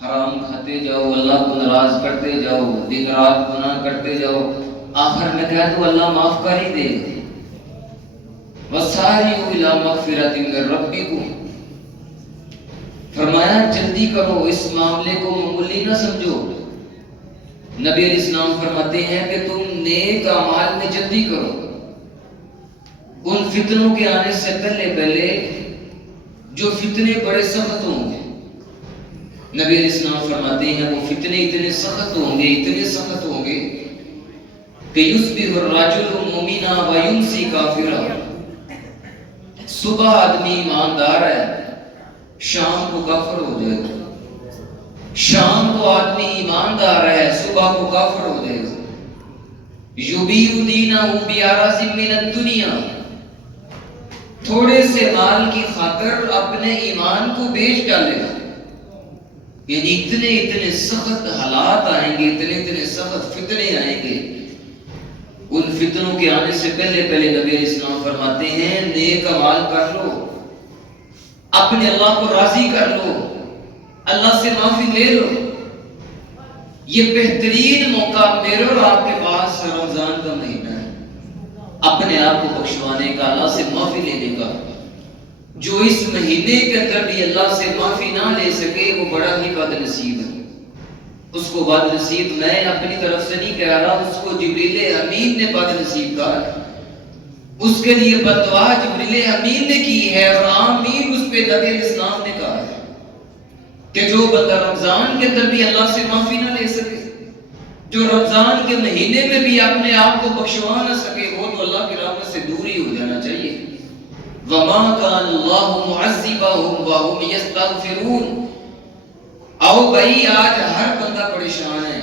حرام کھاتے جاؤ، اللہ کو ناراض کرتے جاؤ، دن رات گناہ کرتے جاؤ، آخر میں کہا تو اللہ معاف کر ہی دے گا۔ وَسَارِعُوا إِلَىٰ مَغْفِرَةٍ مِّن رَّبِّكُمْ، فرمایا جلدی کرو، اس معاملے کو معمولی نہ سمجھو۔ نبی علیہ السلام فرماتے ہیں کہ تم نیک اعمال میں جلدی کرو، ان فتنوں کے آنے سے پہلے پہلے جو فتنے بڑے سخت ہوں گے۔ نبی علیہ السلام فرماتے ہیں وہ فتنے اتنے سخت ہوں گے، اتنے سخت ہوں گے کہ یصبح الرجل مؤمنا ویمسی کافرا، صبح آدمی ایماندار ہے، شام کو کافر ہو جائے گا، شام کو آدمی ایماندار ہے، صبح کو کافر ہو جائے گا۔ یبیع دینہ بعرض من الدنیا، تھوڑے سے مال کی خاطر اپنے ایمان کو بیچ ڈالے گا۔ یعنی اتنے اتنے سخت حالات آئیں گے، اتنے اتنے سخت فتنے آئیں گے۔ ان فتنوں کے آنے سے پہلے پہلے نبی علیہ السلام فرماتے ہیں نیک اعمال کر لو، اپنے اللہ کو راضی کر لو، اللہ سے معافی لے لو۔ یہ بہترین موقع میرے اور آپ کے پاس رمضان کا مہینہ ہے، اپنے آپ کو بخشوانے کا، اللہ سے معافی لینے کا۔ جو اس مہینے کے اندر بھی اللہ سے معافی نہ لے سکے وہ بڑا ہی بد نصیب ہے۔ اس کو بد نصیب میں اپنی طرف سے نہیں کہہ رہا، اس کو جبریل امین نے بد نصیب کہا ہے۔ اس کے لیے بددعا جبریل امین نے کی ہے، اور آمین اس پہ نبی علیہ السلام نے کہا ہے کہ جو بندہ رمضان کے اندر بھی اللہ سے معافی نہ لے سکے، جو رمضان کے مہینے میں بھی اپنے آپ کو بخشوا نہ سکے، وہ تو اللہ کی رحمت سے دور ہی ہو جانا چاہیے۔ وَمَا كَانَ اللَّهُ مُعَذِّبَهُمْ وَهُمْ يَسْتَغْفِرُونَ۔ آؤ بھائی، آج ہر بندہ پریشان ہے،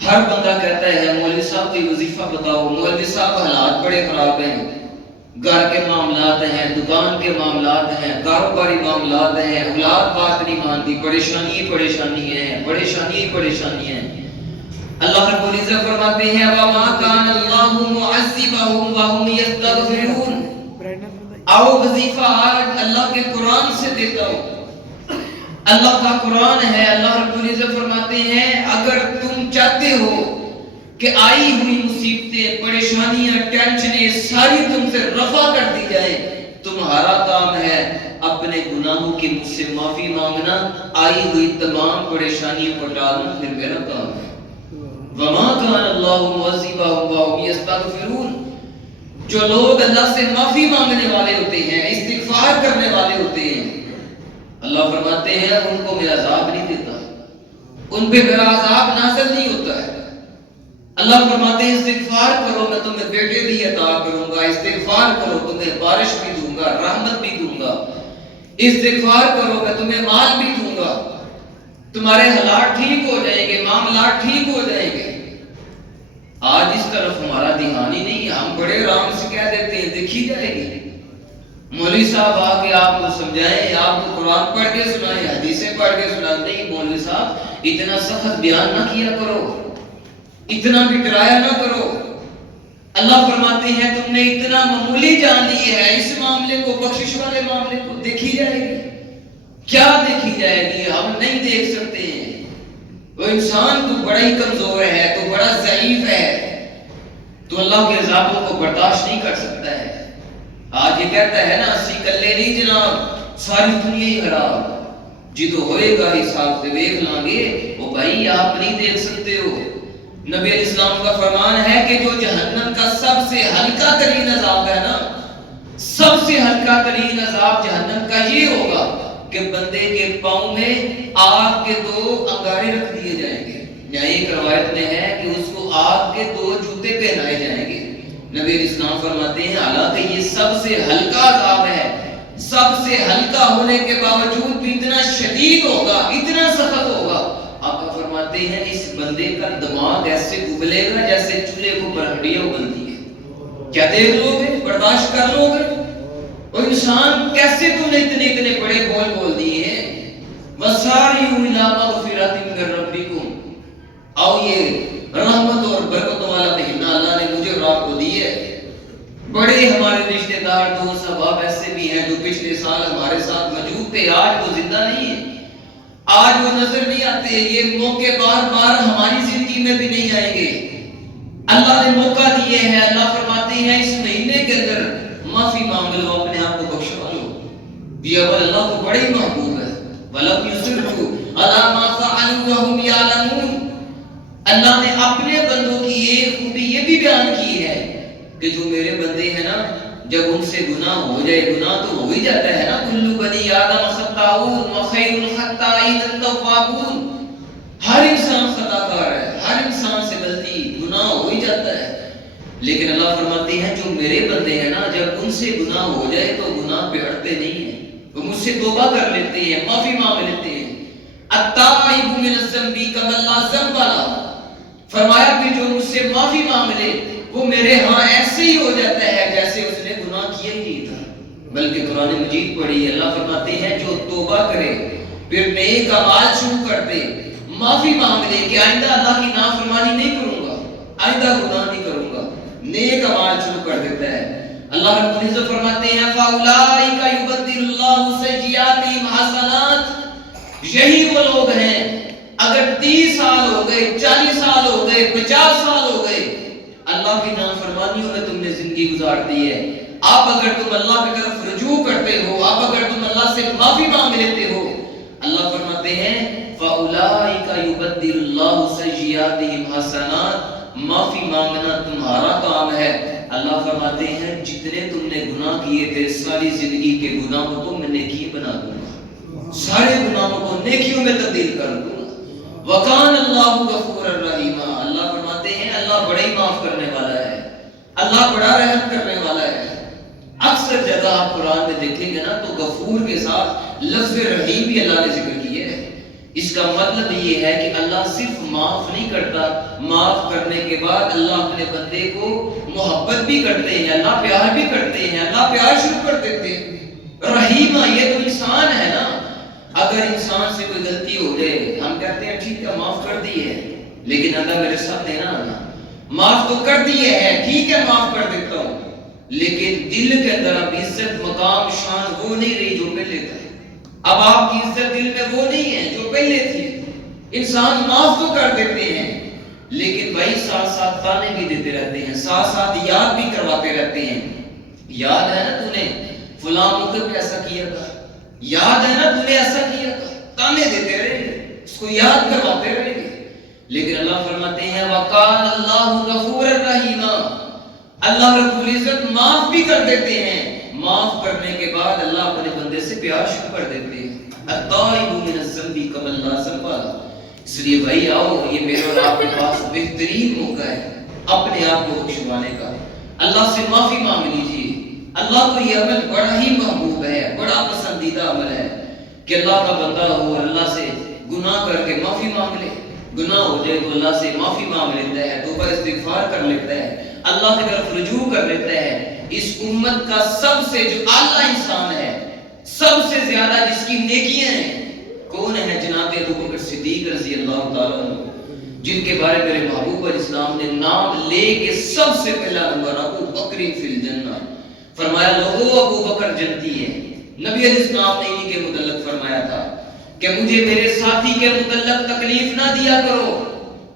ہر بندہ کہتا ہے مولوی صاحب کوئی وظیفہ بتاؤ، مولوی صاحب حالات بڑے خراب ہیں، گھر کے معاملات ہیں، دکان کے معاملات ہیں، کاروباری معاملات ہیں، اولاد بات نہیں مانتی، پریشانی پریشانی ہے، پریشانی پریشانی ہے۔ اللہ رب العزت فرماتے ہیں وَمَا كَانَ اللَّهُ مُعَذِّبَهُمْ وَهُمْ يَسْتَغْفِرُونَ۔ آؤ وظیفہ آج اللہ کے قرآن سے دیتا ہوں، اللہ کا قرآن ہے۔ اللہ رب العزت فرماتے ہیں اگر تم چاہتے ہو کہ آئی ہوئی مصیبتیں، پریشانیاں، ٹینشنیں ساری تم سے رفع کر دی جائیں، تمہارا کام ہے اپنے گناہوں کی مجھ سے معافی مانگنا، آئی ہوئی تمام پریشانیوں کو ٹالنا پھر میرا کام ہے۔ وَمَا كَانَ اللَّهُ مُعَذِّبَهُمْ وَهُمْ يَسْتَغْفِرُونَ۔ جو لوگ اللہ سے معافی مانگنے والے ہوتے ہیں، استغفار کرنے والے ہوتے ہیں، اللہ فرماتے ہیں ان کو میں عذاب نہیں دیتا، ان پہ میرا عذاب نازل نہیں ہوتا ہے۔ اللہ فرماتے ہیں استغفار کرو میں تمہیں بیٹے بھی عطا کروں گا، استغفار کرو تمہیں بارش بھی دوں گا، رحمت بھی دوں گا، استغفار کرو میں تمہیں مال بھی دوں گا، تمہارے حالات ٹھیک ہو جائیں گے، معاملات ٹھیک ہو جائیں گے۔ آج اس طرف ہمارا دھیان ہی نہیں، ہم بڑے آرام سے کہہ دیتے ہیں دیکھی جائے گی، مولوی صاحب آ کے آپ کو سمجھائیں، آپ کو قرآن پڑھ کے سنائیں، حدیثیں پڑھ کے سنائیں۔ نہیں مولوی صاحب اتنا سخت بیان نہ کیا کرو، اتنا بھی ڈرایا نہ کرو۔ اللہ فرماتے ہیں تم نے اتنا معمولی جان لی ہے، اس معاملے کو، بخشش والے معاملے کو دیکھی جائے گی۔ کیا دیکھی جائے گی؟ ہم نہیں دیکھ سکتے ہیں۔ وہ انسان تو بڑا ہی کمزور ہے، تو بڑا ضعیف ہے، تو اللہ کے عذابوں کو برداشت نہیں کر سکتا ہے۔ آج یہ کہتا ہے نا اسی کلے نہیں جناب، ساری دنیا ہی خراب، جدو ہوئے گا حساب سے دیکھ لیں گے۔ وہ بھائی آپ نہیں دیکھ سکتے ہو، نبی علیہ السلام کا فرمان ہے کہ جو جہنم کا سب سے ہلکا ترین عذاب ہے نا، سب سے ہلکا ترین عذاب جہنم کا یہ ہوگا کہ بندے کے پاؤں میں آگ کے 2 انگارے رکھ دیے جائیں گے، یا ایک روایت میں ہے کہ اس کو آگ کے 2 جوتے پہنائے جائیں گے۔ نبی علیہ السلام فرماتے ہیں حالانکہ یہ سب سے ہلکا عذاب ہے، سب سے ہلکا ہونے کے باوجود بھی اتنا شدید ہوگا، اتنا سخت ہوگا۔ آقا فرماتے ہیں اس بندے کا دماغ ایسے ابلے گا جیسے چولہے کو پر ہڈیاں ابلتی ہے۔ کیا دیکھ لو گے؟ برداشت کر لو گے؟ اور انسان کیسے تم نے اتنے بڑے بول بول دیے ہیں؟ وَسَارِعُوا إِلَىٰ مَغْفِرَةٍ مِّن رَّبِّكُمْ۔ آؤ یہ رحمت اور برکت والا مہینہ اللہ نے مجھے اور آپ کو دی ہے۔ بڑے ہمارے رشتہ دار دوست احباب ایسے بھی ہیں جو پچھلے سال ہمارے ساتھ موجود تھے، آج وہ زندہ نہیں ہیں۔ آج وہ نظر نہیں آتے، یہ موقع بار بار ہماری زندگی میں بھی نہیں آئیں گے۔ اللہ نے موقع دیے ہیں، اللہ فرماتے ہیں اس مہینے کے اندر معافی مانگ لو، اپنے آپ کو بخشوا لو۔ یہ عمل اللہ کو بڑی محبوب ہے۔ وَلَمْ يُصِرُّوا عَلَىٰ مَا فَعَلُوا وَهُمْ يَعْلَمُونَ۔ اللہ نے اپنے بندوں کی ایک خوبی یہ بھی بیان کی ہے کہ جو میرے بندے ہیں نا، جب ان سے گناہ ہو جائے، گناہ تو ہو ہی جاتا ہے نا، کل بنی آدم خطاؤون وخیر الخطائین التوابون، ہر انسان خطا کار ہے، ہر انسان سے غلطی گناہ ہو ہی جاتا ہے، لیکن اللہ فرماتے ہیں جو میرے بندے ہیں نا، جب ان سے گناہ ہو جائے تو گناہ پہ ہٹتے نہیں ہیں، وہ مجھ سے توبہ کر لیتے ہیں، معافی مانگ لیتے ہیں۔ التائب من الذنب کمن لا ذنب لہ، فرمایا کہ جو مجھ سے معافی مانگ لے وہ میرے ہاں ایسے ہی ہو جاتا ہے جیسے اس نے گناہ کیا ہی نہیں تھا۔ بلکہ قرآن مجید پڑھی، اللہ فرماتے ہیں جو توبہ کرے پھر نیک اعمال شروع کر دے، معافی مانگ لے کہ آئندہ اللہ کی نافرمانی نہیں کروں گا، آئندہ گناہ نہیں کروں گا، نیک اعمال شروع کر دیتا ہے۔ اللہ رب العزت فرماتے ہیں فَأُولَٰئِكَ يُبَدِّلُ اللَّهُ سَيِّئَاتِهِمْ حَسَنَاتٍ، یہی وہ لوگ ہیں اگر 30 سال ہو گئے، 40 سال ہو گئے، 50 سال ہو گئے، اللہ کی نافرمانیوں میں تم نے زندگی گزار دی ہے، اب اگر تم اللہ کی طرف رجوع کرتے ہو، اب اگر تم اللہ سے معافی مانگ لیتے ہو، اللہ فرماتے ہیں فَأُولَٰئِكَ يُبَدِّلُ اللَّهُ سَيِّئَاتِهِمْ حَسَنَاتٍ، معافی مانگنا تمہارا کام ہے۔ اللہ فرماتے ہیں جتنے تم نے گناہ کیے تھے ساری زندگی کے گناہوں کو میں نیکی بنا دوں گا، سارے گناہوں کو نیکیوں میں تبدیل کر دوں گا۔ وَكَانَ اللَّهُ غَفُورًا رَحِيمًا، اللہ فرماتے ہیں اللہ بڑا ہی معاف کرنے والا ہے، اللہ بڑا رحم کرنے والا ہے۔ اکثر جگہ آپ قرآن میں دیکھیں گے نا تو غفور کے ساتھ لفظ رحیم بھی اللہ نے ذکر کیا ہے۔ اس کا مطلب یہ ہے کہ اللہ صرف معاف نہیں کرتا، معاف کرنے کے بعد اللہ اپنے بندے کو محبت بھی کرتے ہیں، اللہ پیار بھی کرتے ہیں، اللہ پیار شروع کر دیتے ہیں۔ رحیمہ یہ تو انسان ہے نا، اگر انسان سے کوئی غلطی ہو جائے ہم کہتے ہیں ٹھیک ہے معاف کر دی ہے، لیکن اللہ میرے ساتھ ہے نا، معاف تو کر دی ہے، ٹھیک ہے معاف کر دیتا ہوں، لیکن دل کے اندر اب عزت مقام شان وہ نہیں رہی جو پہلے تھا، اب آپ کی عزت دل میں وہ نہیں ہے جو پہلے تھی۔ انسان معاف تو کر دیتے ہیں لیکن بھائی ساتھ ساتھ تانے بھی دیتے رہتے ہیں، ساتھ ساتھ یاد بھی کرواتے رہتے ہیں، یاد ہے نا تو نے فلاں موقع پہ ایسا کیا تھا، یاد ہے نا تو نے ایسا کیا تھا، تانے دیتے رہیں گے، اس کو یاد کرواتے رہیں گے، لیکن اللہ فرماتے ہیں وَقَانَ اللَّهُ غَفُورًا رَحِيمًا، اللہ رب العزت معاف بھی کر دیتے ہیں، معاف کرنے کے بعد اللہ اپنے بندے سے پیار شروع کر دیتے ہیں۔ التائب من الذنب کمن لا ذنب لہ، اس لیے بھائی آؤ، یہ میرے اور آپ کے پاس بہترین موقع ہے اپنے آپ کو بخشوانے کا، اللہ سے معافی مانگ لیجیے۔ اللہ کو یہ عمل بڑا ہی محبوب ہے، بڑا پسندیدہ عمل ہے کہ اللہ کا بندہ ہو اور اللہ سے گناہ کر کے معافی مانگ لے، گناہ ہو جائے تو اللہ سے معافی مانگ لیتا ہے، توبہ استغفار کر لیتا ہے، اللہ کی طرف رجوع کر لیتا ہے۔ اس امت کا سب سے جو اعلیٰ انسان ہے، سب سے زیادہ جس کی نیکیاں ہیں، کون ہے؟ جناب ابو بکر صدیق رضی اللہ تعالیٰ عنہ، جن کے بارے میرے محبوب علیہ السلام نے نام لے کے سب سے پہلا نمبر ابو بکر فی الجنہ فرمایا، لوگو ابو بکر جنتی ہے۔ نبی علیہ السلام نے انہی کے متعلق فرمایا تھا کہ مجھے میرے ساتھی کے متعلق تکلیف نہ دیا کرو،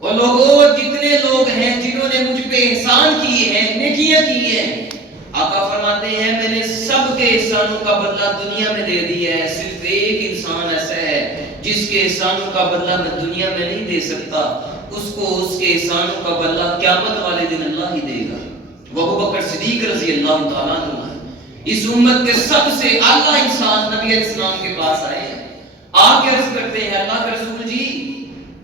اور لوگوں جتنے لوگ ہیں جنہوں نے مجھ پہ احسان کیے ہیں، نیکیاں کی ہیں، آقا فرماتے ہیں میں نے سب کے احسانوں کا بدلہ دنیا میں دے دیا ہے، صرف ایک انسان ایسا ہے جس کے احسانوں کا بدلہ میں دنیا میں نہیں دے سکتا، اس کو اس کے احسانوں کا بدلہ قیامت والے دن اللہ ہی دے گا۔ وہ ابو بکر صدیق رضی اللہ تعالیٰ عنہ اس امت کے سب سے اعلیٰ انسان نبی علیہ السلام کے پاس آئے ہیں، آ کے عرض کرتے ہیں اللہ کے رسول جی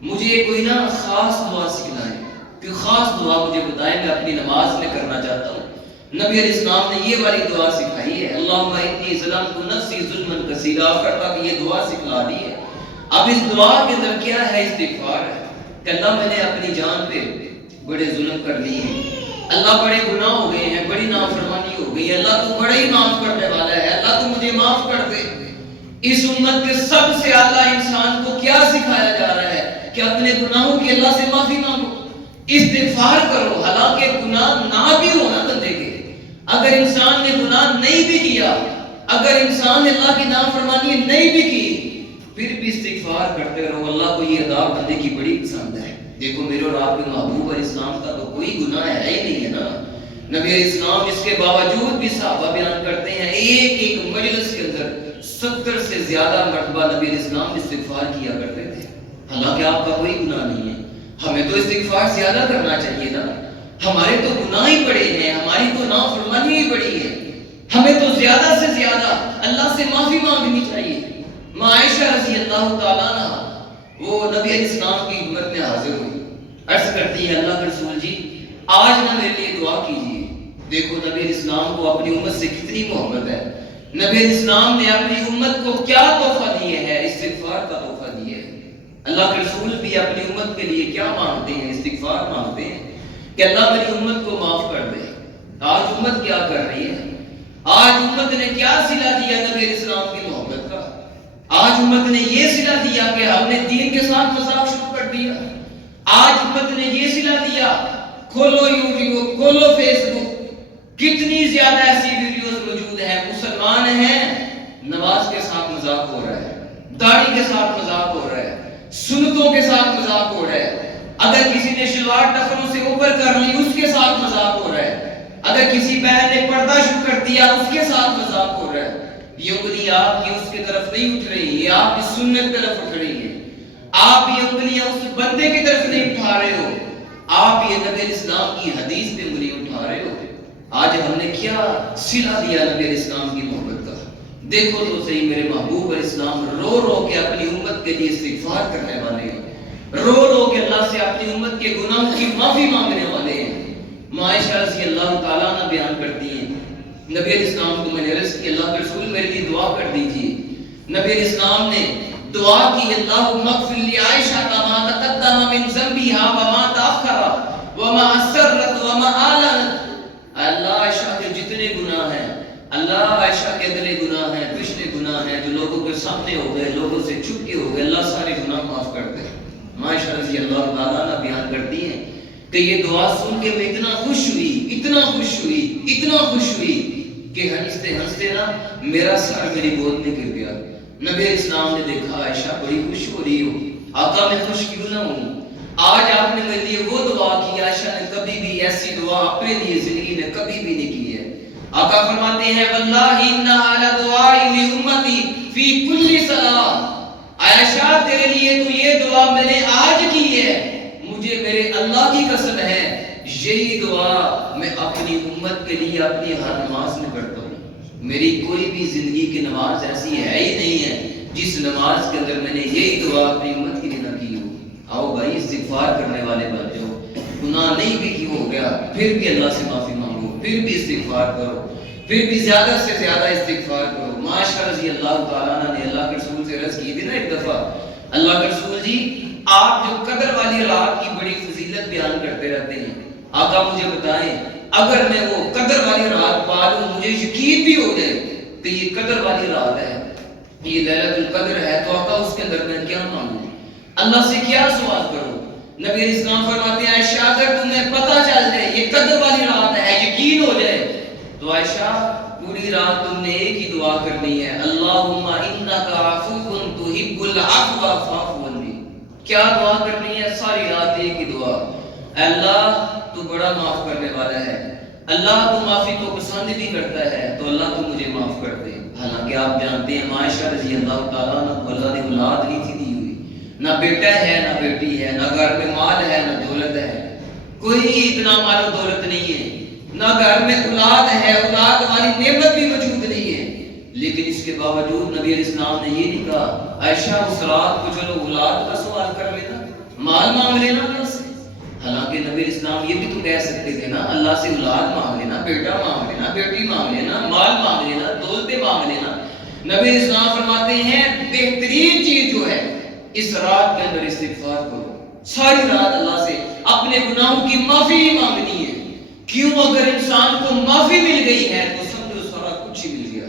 مجھے کوئی نا خاص دعا سکھلائیں، کوئی خاص دعا مجھے بتائیں، میں اپنی نماز میں کرنا چاہتا ہوں۔ نبی علیہ السلام نے یہ والی دعا سکھائی ہے، اللہم انی ظلمت نفسی ظلما کثیرا، کرتا کہ یہ دعا سکھلا دی ہے۔ اب اس دعا کے اندر کیا ہے؟ استغفار ہے کہ اللہ میں نے اپنی جان پہ بڑے ظلم کر لیے ہیں، اللہ بڑے گناہ ہو گئے ہیں، بڑی نافرمانی ہو گئی ہے، اللہ تو بڑا ہی معاف کرنے والا ہے، اللہ تو مجھے معاف کر دے۔ اس امت کے سب سے اعلیٰ انسان کو کیا سکھایا جا رہا ہے کہ اپنے گناہوں کی اللہ سے معافی مانگو، استغفار کرو، حالانکہ گناہ نہ بھی ہونا بندے کے، اگر انسان نے گناہ نہیں بھی کیا، اگر انسان نے اللہ کی نافرمانی نہیں بھی کی، پھر بھی استغفار کرتے رہو. اللہ کو یہ ادا بندے کی بڑی پسند ہے. دیکھو میرے اور آپ کے محبوب علیہ السلام کا تو کوئی گناہ ہے ہی نہیں ہے نا. نبی علیہ السلام اس کے باوجود بھی صحابہ بیان کرتے ہیں ایک ایک مجلس کے اندر 70 سے زیادہ مرتبہ نبی علیہ السلام استغفار کیا کرتے تھے. حالانکہ آپ کا کوئی گناہ نہیں ہے. ہمیں تو استغفار زیادہ کرنا چاہیے نا. ہمارے تو گناہ ہی بڑے ہیں, ہماری تو نافرمانی ہی بڑی ہے. ہمیں تو زیادہ سے زیادہ اللہ سے معافی مانگنی چاہیے. ماں عائشہ رضی اللہ تعالیٰ عنہ وہ نبی علیہ السلام کی خدمت میں حاضر ہوئی. عرض کرتی ہے اللہ کے رسول جی آج نہ میرے لیے دعا کیجیے. دیکھو نبی علیہ السلام کو اپنی امت سے کتنی محبت ہے. نبی علیہ السلام نے اپنی امت کو کیا تحفہ دیے ہے؟ استغفار کا تحفہ دیے ہے. اللہ کے رسول بھی اپنی امت کے لیے کیا مانگتے ہیں؟ استغفار مانگتے ہیں کہ اللہ میری امت کو معاف کر دے. آج امت کیا کر رہی ہے؟ آج امت نے کیا صلہ دیا نبی علیہ السلام کی محبت کا؟ آج امت نے یہ صلہ دیا کہ ہم نے دین کے ساتھ مذاق شروع کر دیا. آج امت نے یہ صلہ دیا کھولو یوٹیوب, کھولو فیس بک, کتنی زیادہ ایسی ویڈیوز موجود ہیں. مسلمان ہیں, نماز کے ساتھ مذاق ہو رہا ہے, داڑھی کے ساتھ مذاق ہو رہا ہے, سنتوں کے ساتھ مذاق ہو رہا ہے. اگر کسی نے شلوار ٹخنوں سے اوپر کر لی اس کے ساتھ مذاق ہو رہا ہے. اگر کسی بہن نے پردہ شروع کر دیا اس کے ساتھ مذاق ہو رہا ہے. یہ انگلی آپ کی اس کی طرف نہیں اٹھ رہی, یہ آپ کی سنت کی طرف اٹھ رہی ہے. آپ یہ انگلیاں اس بندے کی طرف نہیں اٹھا رہے ہو, آپ یہ نبی علیہ السلام کی حدیث پہ انگلی اٹھا رہے ہو. آج ہم نے کیا صلہ دیا نبی علیہ السلام کی محبت کا. دیکھو تو صحیح میرے محبوب علیہ السلام رو رو کے اپنی امت کے لیے استغفار کرنے والے ہیں, رو رو کے اللہ سے اپنی امت کے گناہوں کی معافی مانگنے والے ہیں. ماں عائشہ رضی اللہ تعالیٰ عنہ بیان کرتی ہیں نبی علیہ السلام کو میں نے عرض کی اللہ کے رسول میرے لیے دعا کر دیجیے. نبی علیہ السلام نے دعا کی اللہم اغفر لعائشہ ما تقدم من ذنبها وما تأخر وما اسرت وما اعلنت. اللہ عائشہ کے جتنے گناہ ہیں, اللہ عائشہ کے اگلے گناہ ہیں, پچھلے گناہ ہیں جو لوگوں کے سامنے ہو گئے, لوگوں سے چھپ کے ہو گئے, اللہ سارے گناہ معاف کر دے. ماں عائشہ رضی اللہ تعالیٰ عنہ بیان کرتی ہیں کہ یہ دعا سن کے میں اتنا خوش ہوئی, اتنا خوش ہوئی, اتنا خوش ہوئی کہ ہنستے ہنستے نا میرا سر میری گود میں گر گیا. نبی علیہ السلام نے دیکھا عائشہ بڑی خوش ہو رہی ہو, آقا میں خوش کیوں نہ ہوں. آج آپ نے میرے لیے وہ دعا کی عائشہ نے کبھی بھی ایسی دعا اپنے لیے زندگی نے کبھی بھی نہیں کی ہے. آقا فرماتے ہیں واللہ انہا لدعاء لامتی فی کل صلاۃ. عائشہ تیرے لیے تو یہ دعا میں نے آج کی ہے, مجھے میرے اللہ کی قسم ہے یہی دعا میں اپنی امت کے لیے اپنی ہر نماز میں کرتا ہوں. میری کوئی بھی زندگی کی نماز ایسی ہے ہی نہیں ہے جس نماز کے اندر میں نے یہی دعا اپنی امت کے لیے نہ کی ہو. آؤ بھائی استغفار کرنے والے بن جاؤ. گناہ نہیں بھی کی ہو گیا پھر بھی اللہ سے معافی مانگو, پھر بھی استغفار کرو, پھر بھی زیادہ سے زیادہ استغفار کرو. معاشرہ رضی اللہ تعالیٰ عنہ نے اللہ کے رسول سے عرض کی تھی نا ایک دفعہ, اللہ کے رسول جی آپ جو قدر والی رات کی بڑی فضیلت بیان کرتے رہتے ہیں, آقا مجھے بتائیں اگر میں وہ قدر والی رات پا لوں, مجھے یقین بھی ہو جائے کہ یہ قدر والی رات ہے, یہ لیلۃ القدر ہے, تو آقا اس کے اندر میں کیا مانگوں, اللہ سے کیا سوال کروں. نبی علیہ السلام فرماتے ہیں عائشہ اگر تمہیں پتہ چل جائے یہ قدر والی رات ہے, یقین ہو جائے, تو عائشہ پوری رات تم نے ایک ہی دعا کرنی ہے اللہم انک عفو تحب العفو فاعف عنی. کیا دعا کرنی ہے؟ ساری رات ایک ہی دعا, اللہ تو بڑا معاف کرنے والا ہے, اللہ تو معافی کو پسند بھی کرتا ہے, تو اللہ تو مجھے معاف کر دے. حالانکہ آپ جانتے ہیں عائشہ رضی اللہ تعالیٰ عنہ اللہ نے اولاد نہیں تھی دی ہوئی, نہ بیٹا ہے نہ بیٹی ہے, نہ گھر میں مال ہے نہ دولت ہے, کوئی اتنا مال و دولت نہیں ہے, نہ گھر میں اولاد ہے, اولاد والی نعمت بھی موجود نہیں ہے. لیکن اس کے باوجود نبی علیہ السلام نے یہ نہیں کہا عائشہ اس رات کو چلو اولاد کا سوال کر لینا, مال مانگ لینا اللہ سے. حالانکہ نبی علیہ السلام یہ بھی تو کہہ سکتے تھے نا اللہ سے اولاد مانگ لینا, بیٹا مانگ لینا, بیٹی مانگ لینا, مال مانگ لینا, دولتیں مانگ لینا. نبی علیہ السلام فرماتے ہیں بہترین چیز جو ہے اس رات کے اندر استغفار کرو. ساری رات اللہ سے اپنے گناہوں کی معافی مانگنی ہے. کیوں؟ اگر انسان کو معافی مل گئی ہے تو سمجھو سارا کچھ ہی مل گیا.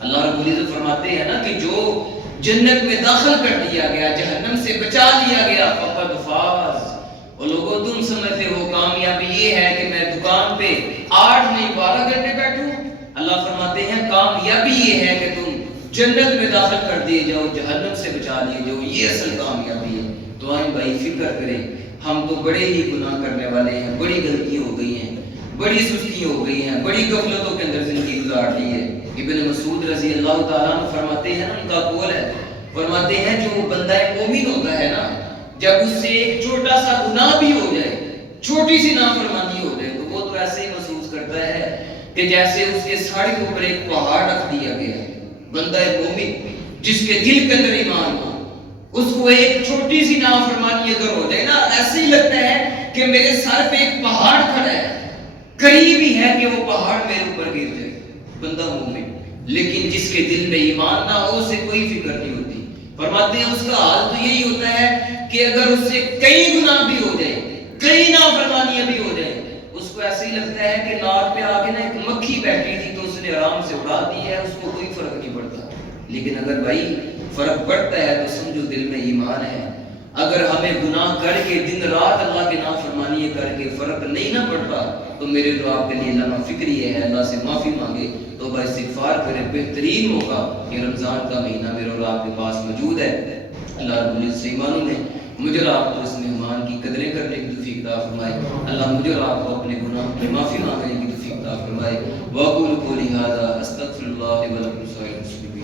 اللہ رب العزت فرماتے ہیں نا کہ جو جنت میں داخل کر دیا گیا, جہنم سے بچا لیا گیا, فقد فاز. اور لوگوں تم سمجھتے ہو کامیابی یہ ہے کہ میں دکان پہ 8 نہیں 12 گھنٹے بیٹھوں. اللہ فرماتے ہیں کامیابی یہ ہے کہ تم جنت میں داخل کر دیے جاؤ، جہنم سے بچا لیے جاؤ، یہ اصل کامیابی ہے۔ تو آئیں بھائی فکر کریں، ہم تو بڑے ہی گناہ کرنے والے ہیں، بڑی غلطی ہو گئی ہیں، بڑی سستی ہو گئی ہیں، بڑی غفلتوں کے اندر زندگی گزار لی ہے۔ ابن مسعود رضی اللہ تعالیٰ عنہ فرماتے ہیں نا، ان کا قول ہے، فرماتے ہیں جو بندہ مومن ہوتا ہے نا، جب اس سے ایک چھوٹا سا گناہ بھی ہو جائے، چھوٹی سی نافرمانی ہو جائے، تو وہ تو ایسے ہی محسوس کرتا ہے کہ جیسے اس کے ساڑی کے اوپر ایک پہاڑ رکھ دیا گیا ہے۔ بندہ مومن جس کے دل کے اندر ایمان ہو، اس کو ایک چھوٹی سی نافرمانی اگر ہو جائے نا، ایسے ہی لگتا ہے کہ میرے سر پہ ایک پہاڑ کھڑا ہے، قریب ہی ہے کہ وہ پہاڑ میرے اوپر گر جائے۔ بندہ مومن، لیکن جس کے دل میں ایمان نہ ہو، اسے کوئی فکر نہیں ہوتی۔ فرماتے ہیں اس کا حال تو یہی ہوتا ہے کہ اگر اس سے کئی گناہ بھی ہو جائے، کئی نافرمانیاں بھی ہو جائیں، اس کو ایسے ہی لگتا ہے کہ ناک پہ آ کے نا ایک مکھی بیٹھی تھی تو اس نے آرام سے اڑا دی ہے، اس کو کوئی فرق نہیں پڑتا۔ لیکن اگر بھائی فرق پڑتا ہے تو سمجھو دل میں ایمان ہے۔ اگر ہمیں گناہ کر کے دن رات اللہ کے نافرمانی کر کے فرق نہیں نہ پڑتا، تو میرے تو آپ کے لیے لمحہ فکری ہے، اللہ سے معافی مانگے، توبہ استغفار کرے۔ بہترین موقع یہ رمضان کا مہینہ میرے اور آپ کے پاس موجود ہے۔ اللہ رب العزت سے ایمانوں میں مجھے اور آپ کو اس مہمان کی قدریں کرنے کی توفیق عطا فرمائے۔ اللہ مجھے اور آپ کو اپنے گناہوں کی معافی مانگنے کی توفیق عطا فرمائے۔ واقول قولی ھذا استغفر اللہ ولکم سائر المسلمین۔